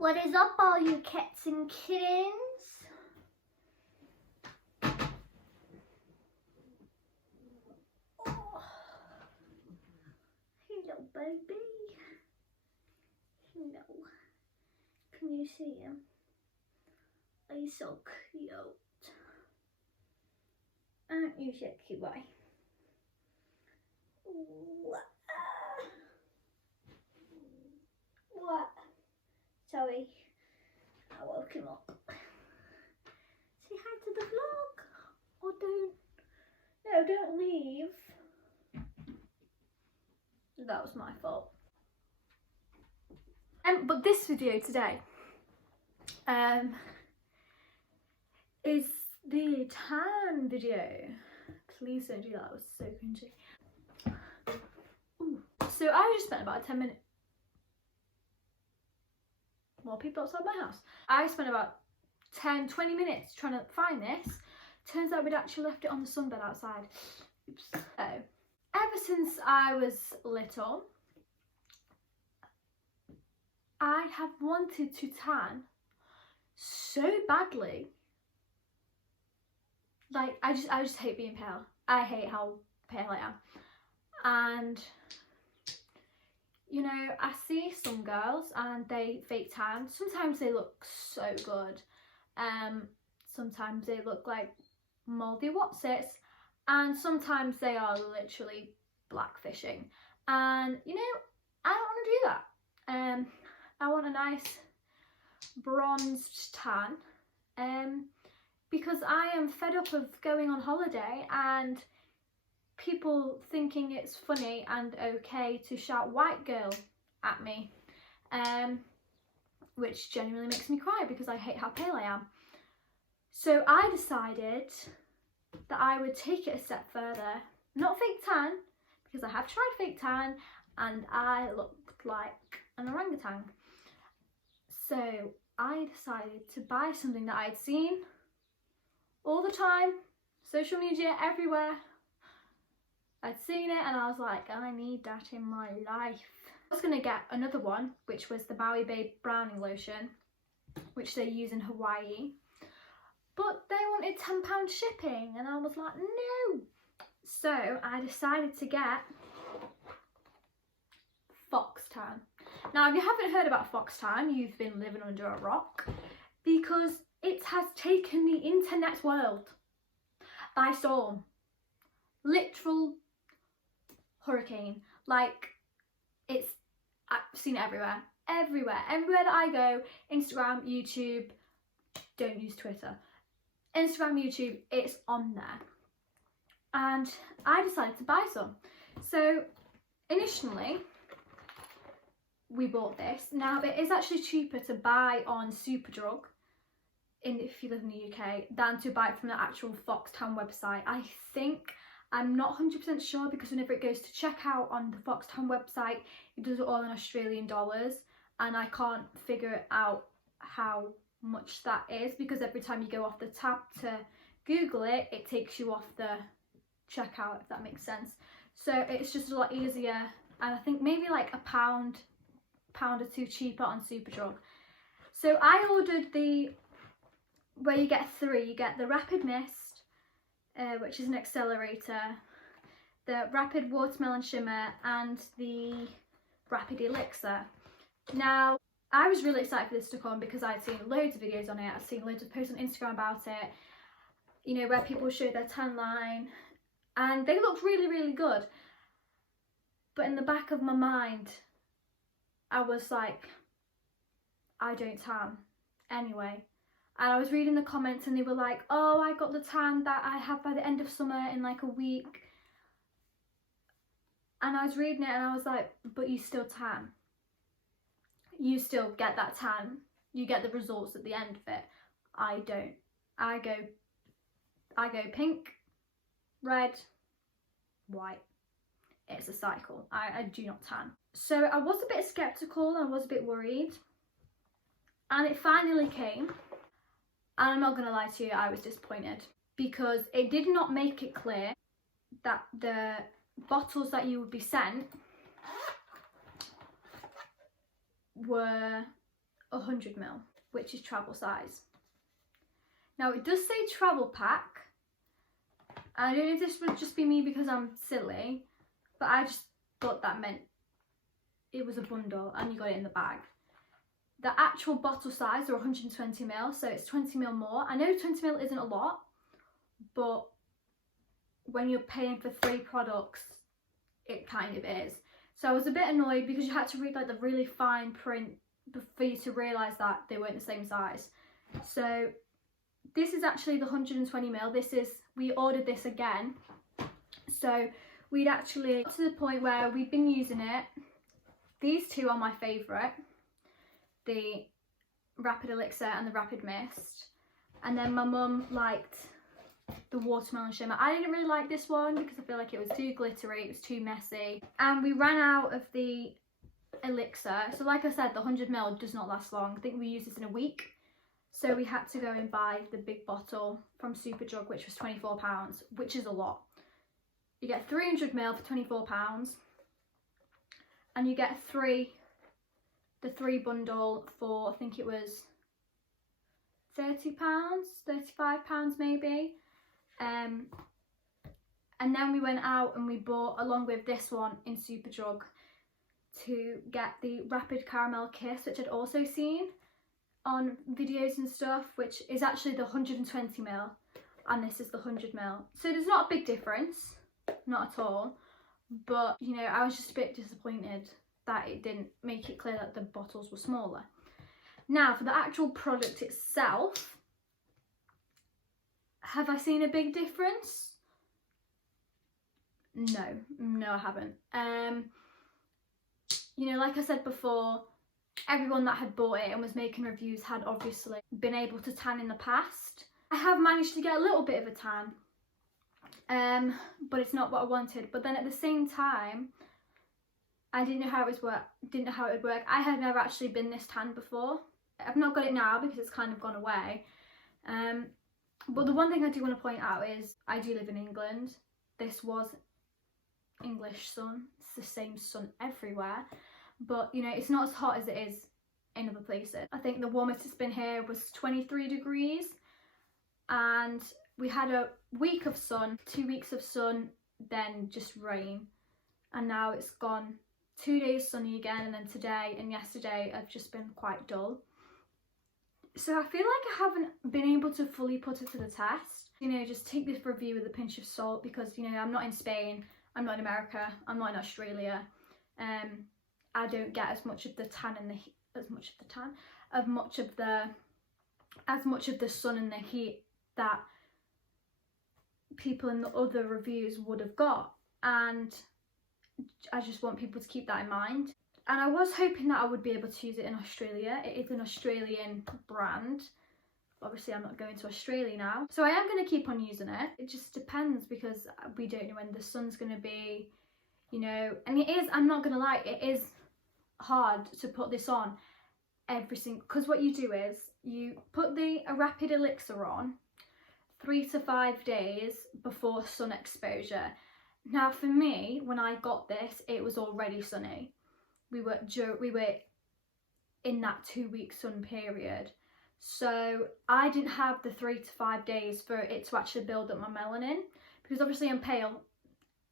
What is up, all you cats and kittens? Oh. Hello, baby. Hello. Can you see him? He's so cute. Aren't you sexy boy? What? Sorry, I woke him up. Say hi to the vlog. Or don't leave. That was my fault. But this video today is the tan video. Please don't do that, it was so cringy. Ooh. So I just spent about 10 minutes. More people outside my house. I spent about 10-20 minutes trying to find this. Turns out we'd actually left it on the sunbed outside. Oops. Ever since I was little, I have wanted to tan so badly. Like, I just hate being pale. I hate how pale I am. And you know, I see some girls and they fake tan. Sometimes they look so good. Sometimes they look like mouldy Watsits, and sometimes they are literally blackfishing. And you know, I don't want to do that. I want a nice bronzed tan, because I am fed up of going on holiday and people thinking it's funny and okay to shout white girl at me, which genuinely makes me cry because I hate how pale I am. So I decided that I would take it a step further. Not fake tan, because I have tried fake tan and I looked like an orangutan. So I decided to buy something that I'd seen all the time, social media, everywhere. I'd seen it and I was like, I need that in my life. I was going to get another one, which was the Bowie Babe Browning Lotion, which they use in Hawaii. But they wanted £10 shipping and I was like, no. So I decided to get FOXTAN. Now, if you haven't heard about FOXTAN, you've been living under a rock, because it has taken the internet world by storm. Literal hurricane. Like, I've seen it everywhere that I go. Instagram, YouTube, don't use Twitter. Instagram, YouTube, it's on there. And I decided to buy some. So initially we bought this. Now it is actually cheaper to buy on Superdrug if you live in the UK than to buy it from the actual FOXTAN website. I think, I'm not 100% sure, because whenever it goes to checkout on the FOXTAN website, it does it all in Australian dollars, and I can't figure out how much that is, because every time you go off the tab to Google it, it takes you off the checkout, if that makes sense. So it's just a lot easier, and I think maybe like £1 or two cheaper on Superdrug. So I ordered the, where you get three, you get the Rapid Mist, which is an accelerator, the Rapid Watermelon Shimmer, and the Rapid Elixir. Now, I was really excited for this to come because I'd seen loads of videos on it, I'd seen loads of posts on Instagram about it, you know, where people show their tan line, and they looked really, really good. But in the back of my mind, I was like, I don't tan anyway. And I was reading the comments and they were like, oh, I got the tan that I have by the end of summer in like a week. And I was reading it and I was like, but you still tan. You still get that tan. You get the results at the end of it. I don't. I go pink, red, white. It's a cycle. I do not tan. So I was a bit skeptical, I was a bit worried. And it finally came. And I'm not going to lie to you, I was disappointed, because it did not make it clear that the bottles that you would be sent were 100ml, which is travel size. Now it does say travel pack. I don't know if this would just be me because I'm silly, but I just thought that meant it was a bundle and you got it in the bag. The actual bottle size are 120ml, so it's 20ml more. I know 20ml isn't a lot, but when you're paying for 3 products, it kind of is. So I was a bit annoyed because you had to read like the really fine print for you to realise that they weren't the same size. So this is actually the 120ml. We ordered this again. So we'd actually got to the point where we'd been using it. These two are my favourite. The Rapid Elixir and the Rapid Mist. And then my mum liked the Watermelon Shimmer. I didn't really like this one because I feel like it was too glittery, it was too messy. And we ran out of the Elixir. So like I said, the 100ml does not last long. I think we used this in a week. So we had to go and buy the big bottle from Superdrug, which was £24, which is a lot. You get 300ml for £24. And you get the 3 bundle for, I think it was £30, £35 maybe. And then we went out and we bought, along with this one in Superdrug, to get the Rapid Caramel Kiss, which I'd also seen on videos and stuff, which is actually the 120ml and this is the 100ml. So there's not a big difference, not at all, but you know, I was just a bit disappointed that it didn't make it clear that the bottles were smaller. Now for the actual product itself, have I seen a big difference? No, I haven't. You know, like I said before, everyone that had bought it and was making reviews had obviously been able to tan in the past. I have managed to get a little bit of a tan, but it's not what I wanted. But then at the same time, I didn't know how it would work. I had never actually been this tan before. I've not got it now because it's kind of gone away. But the one thing I do want to point out is I do live in England. This was English sun. It's the same sun everywhere. But you know, it's not as hot as it is in other places. I think the warmest it's been here was 23 degrees. And we had a week of sun, 2 weeks of sun, then just rain. And now it's gone 2 days sunny again, and then today and yesterday have just been quite dull. So I feel like I haven't been able to fully put it to the test. You know, just take this review with a pinch of salt because, you know, I'm not in Spain, I'm not in America, I'm not in Australia. I don't get as much of the tan and as much of the sun and the heat that people in the other reviews would have got, and I just want people to keep that in mind. And I was hoping that I would be able to use it in Australia. It is an Australian brand. Obviously I'm not going to Australia now, so I am going to keep on using it. It just depends because we don't know when the sun's going to be, you know. And it is, I'm not going to lie, it is hard to put this on every single, because what you do is you put a Rapid Elixir on 3 to 5 days before sun exposure. Now for me, when I got this, it was already sunny. We were in that 2-week sun period, so I didn't have the 3 to 5 days for it to actually build up my melanin, because obviously I'm pale,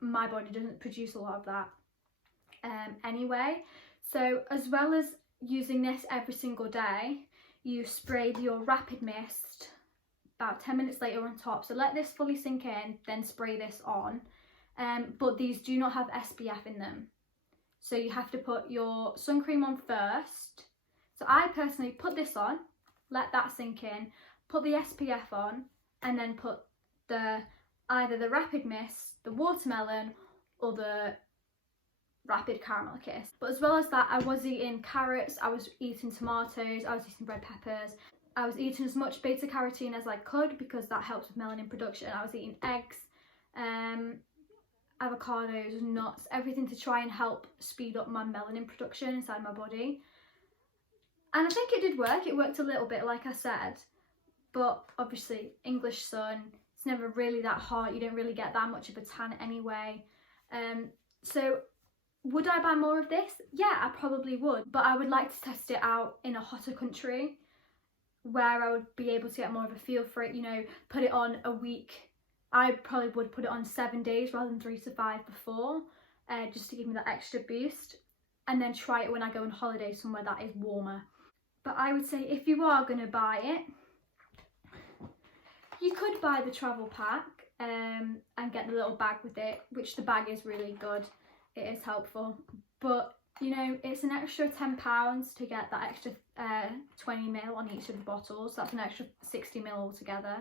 my body doesn't produce a lot of that anyway. So as well as using this every single day, you sprayed your Rapid Mist about 10 minutes later on top. So let this fully sink in, then spray this on. But these do not have SPF in them. So you have to put your sun cream on first. So I personally put this on, let that sink in, put the SPF on, and then put either the Rapid Mist, the Watermelon, or the Rapid Caramel Kiss. But as well as that, I was eating carrots, I was eating tomatoes, I was eating red peppers. I was eating as much beta carotene as I could because that helps with melanin production. I was eating eggs, avocados, nuts, everything to try and help speed up my melanin production inside my body. And I think it did work. It worked a little bit, like I said, but obviously English sun, it's never really that hot. You don't really get that much of a tan anyway. So Would I buy more of this? Yeah, I probably would, but I would like to test it out in a hotter country where I would be able to get more of a feel for it, you know, put it on a week. I probably would put it on 7 days rather than 3 to 5 before, just to give me that extra boost, and then try it when I go on holiday somewhere that is warmer. But I would say if you are going to buy it, you could buy the travel pack and get the little bag with it, which the bag is really good. It is helpful, but you know, it's an extra £10 to get that extra 20ml on each of the bottles. That's an extra 60ml altogether.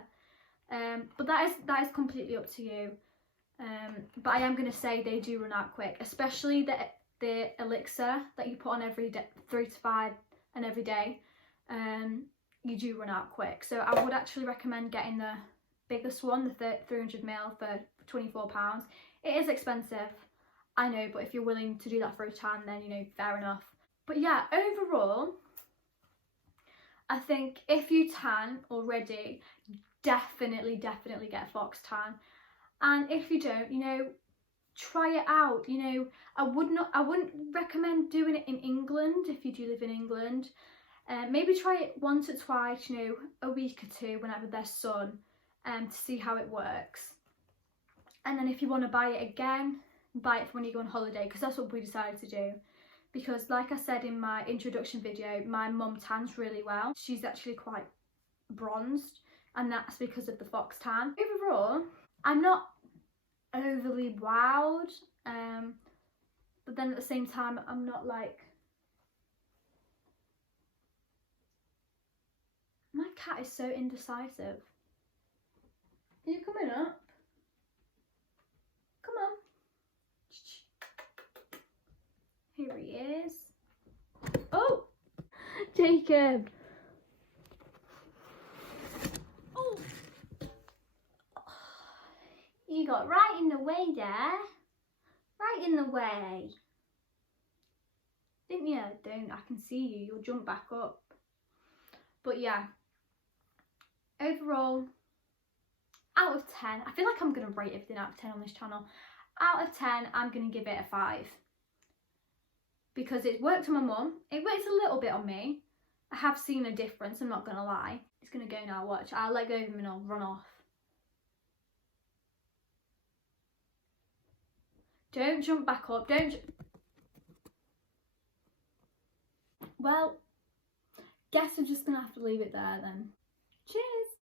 But that is completely up to you. But I am going to say they do run out quick, especially the elixir that you put on every day, 3 to 5 and every day. You do run out quick, so I would actually recommend getting the biggest one, the 300ml for £24. It is expensive, I know, but if you're willing to do that for a tan, then, you know, fair enough. But yeah, overall, I think if you tan already, definitely get FOXTAN. And if you don't, you know, try it out. You know, I wouldn't recommend doing it in England if you do live in England. Maybe try it once or twice, you know, a week or two whenever there's sun, to see how it works. And then if you want to buy it again, buy it for when you go on holiday, because that's what we decided to do. Because like I said in my introduction video, my mum tans really well. She's actually quite bronzed, and that's because of the FOXTAN. Overall, I'm not overly wowed, but then at the same time, I'm not like... My cat is so indecisive. Are you coming up? Come on. Here he is. Oh! Jacob! Oh! You got right in the way there. Right in the way. Didn't you? Don't. I can see you. You'll jump back up. But yeah. Overall, out of 10, I feel like I'm going to rate everything out of 10 on this channel. Out of 10, I'm going to give it a 5. Because it worked on my mum. It works a little bit on me. I have seen a difference, I'm not going to lie. It's going to go now, watch. I'll let go of him and I'll run off. Don't jump back up. Well, guess I'm just going to have to leave it there then. Cheers.